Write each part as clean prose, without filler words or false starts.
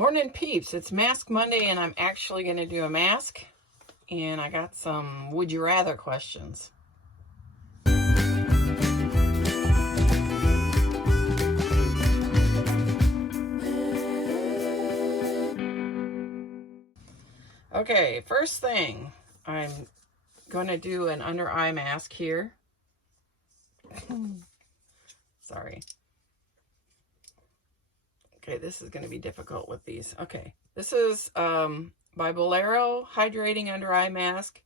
Morning peeps, it's Mask Monday and I'm actually going to do a mask, and I got some would you rather questions. Okay, first thing, I'm going to do an under eye mask here. Sorry. Okay, this is going to be difficult with these. Okay, this is by Bolero Hydrating Under Eye Mask,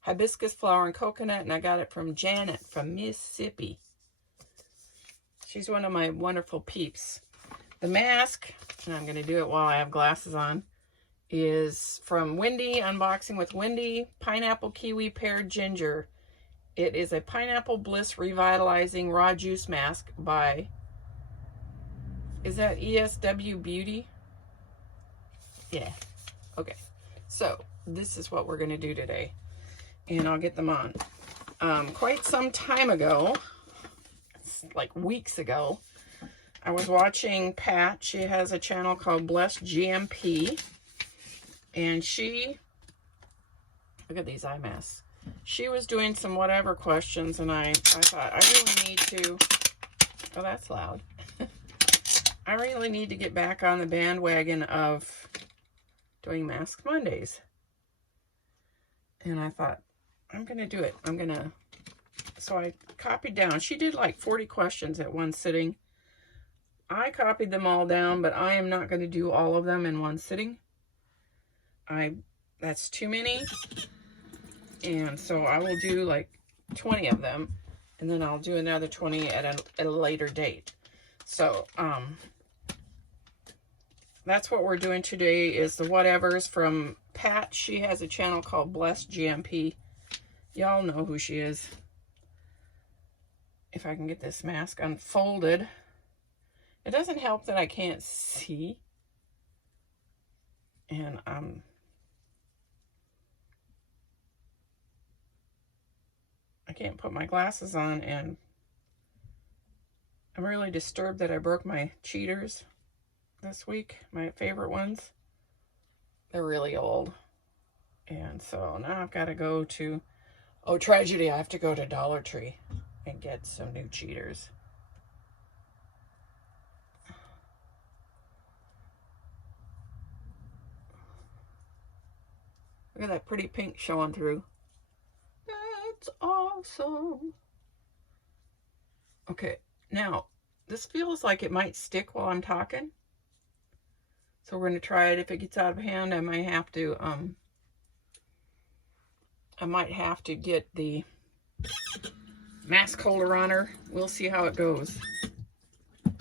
Hibiscus Flower and Coconut, and I got it from Janet from Mississippi. She's one of my wonderful peeps. The mask, and I'm going to do it while I have glasses on, is from Wendy, Unboxing with Wendy, Pineapple Kiwi Pear Ginger. It is a Pineapple Bliss Revitalizing Raw Juice Mask by... is that ESW Beauty? Yeah. Okay. So, this is what we're going to do today. And I'll get them on. Quite some time ago, like weeks ago, I was watching Pat. She has a channel called Blessed GMP. And she... look at these eye masks. She was doing some whatever questions, and I thought, I really need to... oh, that's loud. I really need to get back on the bandwagon of doing Mask Mondays. And I thought, I'm going to do it. So I copied down. She did like 40 questions at one sitting. I copied them all down, but I am not going to do all of them in one sitting. That's too many. And so I will do like 20 of them. And then I'll do another 20 at a later date. So, that's what we're doing today, is the whatevers from Pat. She has a channel called Blessed GMP. Y'all know who she is. If I can get this mask unfolded. It doesn't help that I can't see. And I can't put my glasses on, and I'm really disturbed that I broke my cheaters this week, my favorite ones. They're really old. And so now I've got to go to, oh, tragedy, I have to go to Dollar Tree and get some new cheaters. Look at that pretty pink showing through. That's awesome. Okay, now, this feels like it might stick while I'm talking. So we're going to try it. If it gets out of hand, I might have to get the mask holder on her. We'll see how it goes. In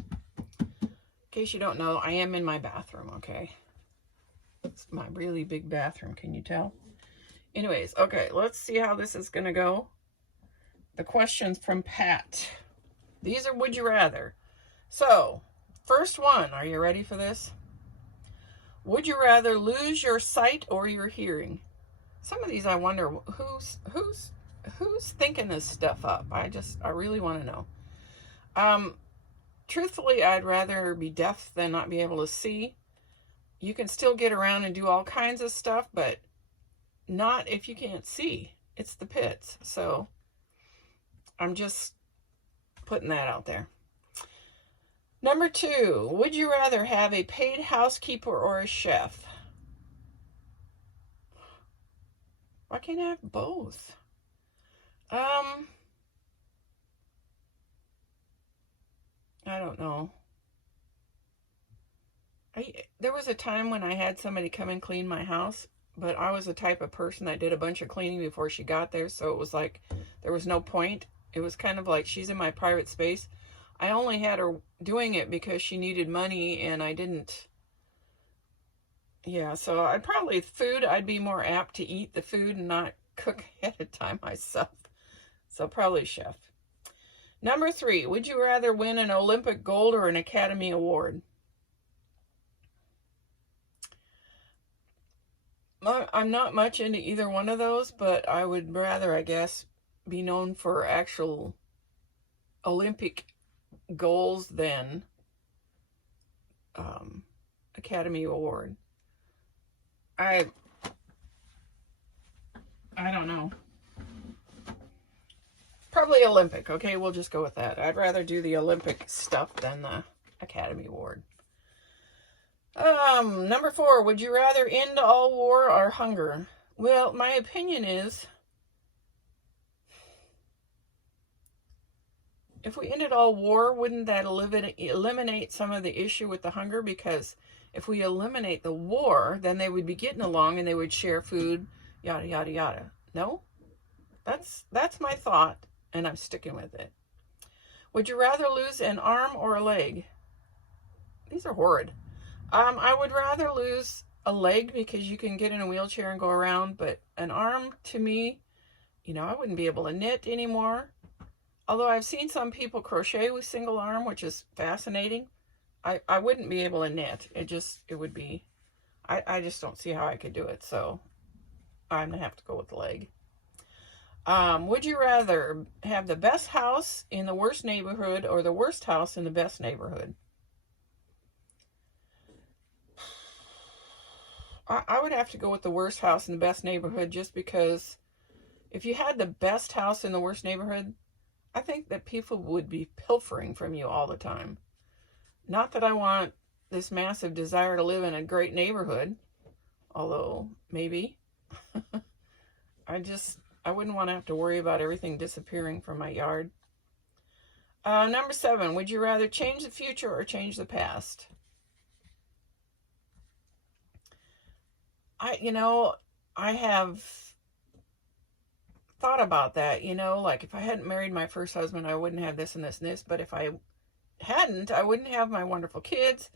case you don't know, I am in my bathroom, okay? It's my really big bathroom, can you tell? Anyways, okay, let's see how this is going to go. The questions from Pat. These are would you rather. So, first one, are you ready for this? Would you rather lose your sight or your hearing? Some of these I wonder who's thinking this stuff up. I really want to know. Truthfully, I'd rather be deaf than not be able to see. You can still get around and do all kinds of stuff, but not if you can't see. It's the pits. So I'm just putting that out there. Number 2, would you rather have a paid housekeeper or a chef? Why can't I have both? I don't know. There was a time when I had somebody come and clean my house, but I was the type of person that did a bunch of cleaning before she got there, so it was like there was no point. It was kind of like she's in my private space. I only had her doing it because she needed money, and I didn't. Yeah, so I'd probably food. I'd be more apt to eat the food and not cook ahead of time myself. So probably chef. Number 3, would you rather win an Olympic gold or an Academy Award? I'm not much into either one of those, but I would rather, I guess, be known for actual Olympic goals than Academy Award. I don't know. Probably Olympic. Okay, we'll just go with that. I'd rather do the Olympic stuff than the Academy Award. Number 4, would you rather end all war or hunger? Well, my opinion is, if we ended all war, wouldn't that eliminate some of the issue with the hunger? Because if we eliminate the war, then they would be getting along and they would share food, yada, yada, yada. No? That's my thought, and I'm sticking with it. Would you rather lose an arm or a leg? These are horrid. I would rather lose a leg because you can get in a wheelchair and go around, but an arm, to me, I wouldn't be able to knit anymore. Although I've seen some people crochet with single arm, which is fascinating. I wouldn't be able to knit. It would be, I just don't see how I could do it. So I'm going to have to go with the leg. Would you rather have the best house in the worst neighborhood or the worst house in the best neighborhood? I would have to go with the worst house in the best neighborhood, just because if you had the best house in the worst neighborhood, I think that people would be pilfering from you all the time. Not that I want this massive desire to live in a great neighborhood, although maybe. I wouldn't want to have to worry about everything disappearing from my yard. Number 7, would you rather change the future or change the past? I have thought about that, like if I hadn't married my first husband, I wouldn't have this and this and this. But if I hadn't, I wouldn't have my wonderful kids.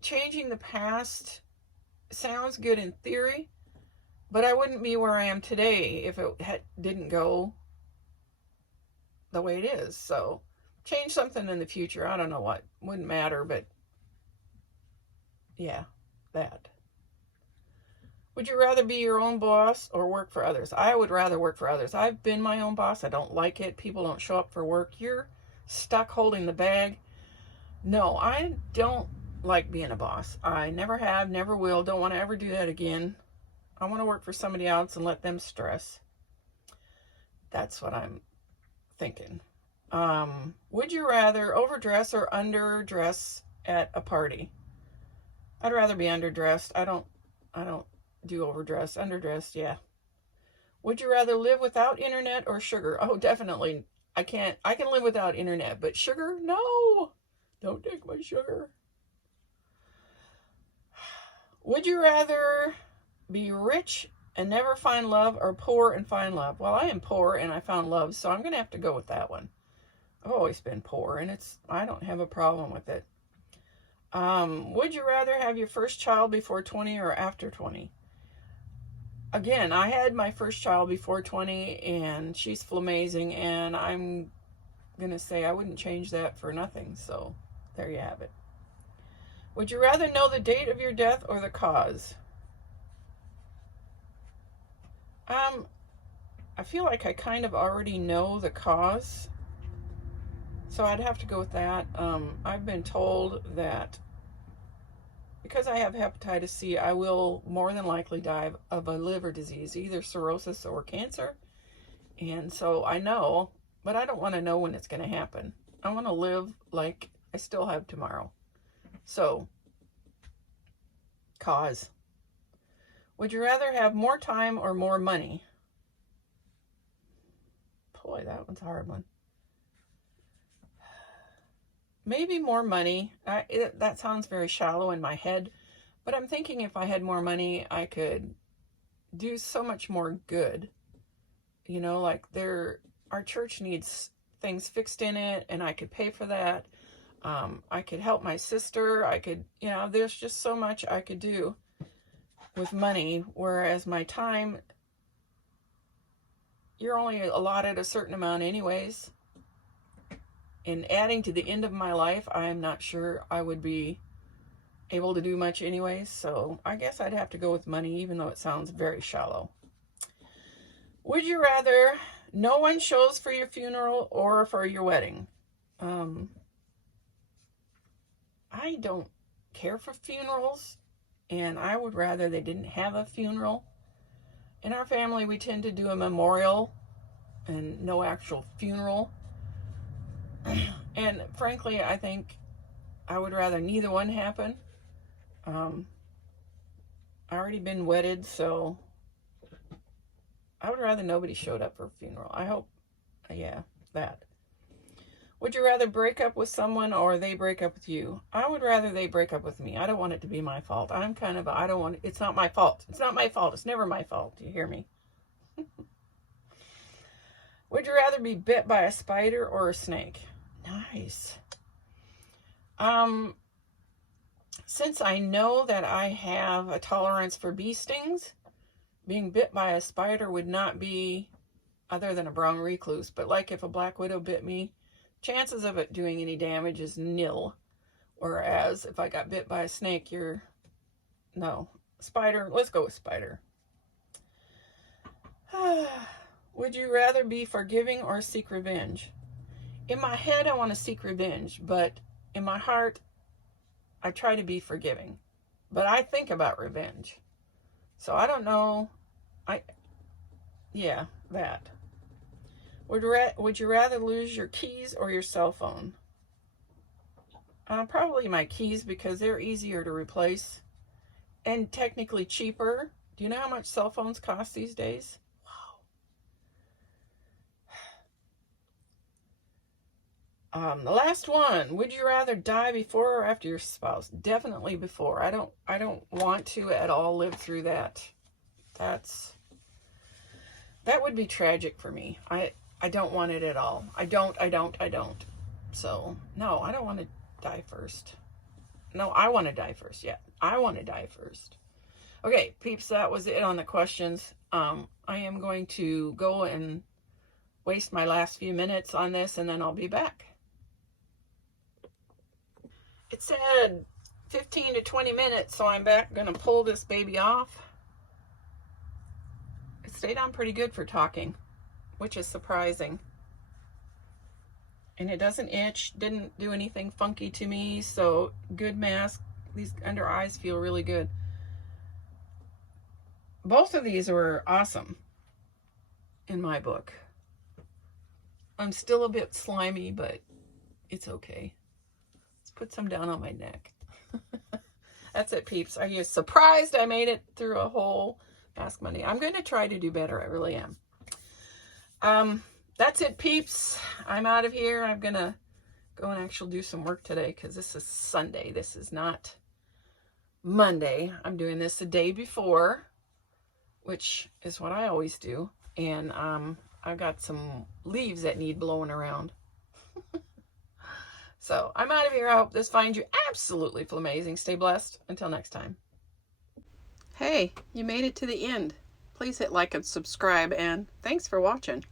Changing the past sounds good in theory, but I wouldn't be where I am today if it didn't go the way it is. So change something in the future. I don't know what. Wouldn't matter, but yeah, that. Would you rather be your own boss or work for others? I would rather work for others. I've been my own boss. I don't like it. People don't show up for work. You're stuck holding the bag. No, I don't like being a boss. I never have, never will. Don't want to ever do that again. I want to work for somebody else and let them stress. That's what I'm thinking. Would you rather overdress or underdress at a party? I'd rather be underdressed. I don't do overdress. Underdressed, yeah. Would you rather live without internet or sugar? Oh, definitely. I can live without internet, but sugar? No. Don't take my sugar. Would you rather be rich and never find love or poor and find love? Well, I am poor and I found love, so I'm going to have to go with that one. I've always been poor, and I don't have a problem with it. Would you rather have your first child before 20 or after 20? Again, I had my first child before 20, and she's flamazing, and I'm going to say I wouldn't change that for nothing. So there you have it. Would you rather know the date of your death or the cause? I feel like I kind of already know the cause, so I'd have to go with that. I've been told that because I have hepatitis C, I will more than likely die of a liver disease, either cirrhosis or cancer. And so I know, but I don't want to know when it's going to happen. I want to live like I still have tomorrow. So, cause. Would you rather have more time or more money? Boy, that one's a hard one. Maybe more money. That sounds very shallow in my head, but I'm thinking if I had more money, I could do so much more good. Like our church needs things fixed in it, and I could pay for that. I could help my sister. I could, there's just so much I could do with money, whereas my time, you're only allotted a certain amount anyways. And adding to the end of my life, I'm not sure I would be able to do much anyways. So I guess I'd have to go with money, even though it sounds very shallow. Would you rather no one shows for your funeral or for your wedding? I don't care for funerals, and I would rather they didn't have a funeral. In our family, we tend to do a memorial and no actual funeral. And frankly, I think I would rather neither one happen. I already been wedded, so I would rather nobody showed up for a funeral. I hope, yeah, that. Would you rather break up with someone or they break up with you? I would rather they break up with me. I don't want it to be my fault. I'm kind of, I don't want, it's not my fault. It's not my fault. It's never my fault. Do you hear me? Would you rather be bit by a spider or a snake? Nice. Since I know that I have a tolerance for bee stings, being bit by a spider would not be, other than a brown recluse, but like if a black widow bit me, chances of it doing any damage is nil. Whereas if I got bit by a snake, no. Spider, let's go with spider. Would you rather be forgiving or seek revenge? In my head, I want to seek revenge, but in my heart, I try to be forgiving. But I think about revenge. So I don't know. Yeah, that. Would you rather lose your keys or your cell phone? Probably my keys, because they're easier to replace and technically cheaper. Do you know how much cell phones cost these days? Wow. The last one. Would you rather die before or after your spouse? Definitely before. I don't want to at all live through that. That would be tragic for me. I don't want it at all. I don't. So, no, I don't want to die first. No, I want to die first. Yeah, I want to die first. Okay, peeps, that was it on the questions. I am going to go and waste my last few minutes on this, and then I'll be back. It said 15 to 20 minutes, so I'm back. Going to pull this baby off. It stayed on pretty good for talking, which is surprising. And it doesn't itch, didn't do anything funky to me, so good mask. These under eyes feel really good. Both of these were awesome in my book. I'm still a bit slimy, but it's okay. Let's put some down on my neck. That's it, peeps. Are you surprised I made it through a whole Mask Monday? I'm going to try to do better. I really am. That's it, peeps. I'm out of here. I'm going to go and actually do some work today because this is Sunday. This is not Monday. I'm doing this the day before, which is what I always do. And I've got some leaves that need blowing around. So I'm out of here. I hope this finds you absolutely flamazing. Stay blessed. Until next time. Hey, you made it to the end. Please hit like and subscribe, and thanks for watching.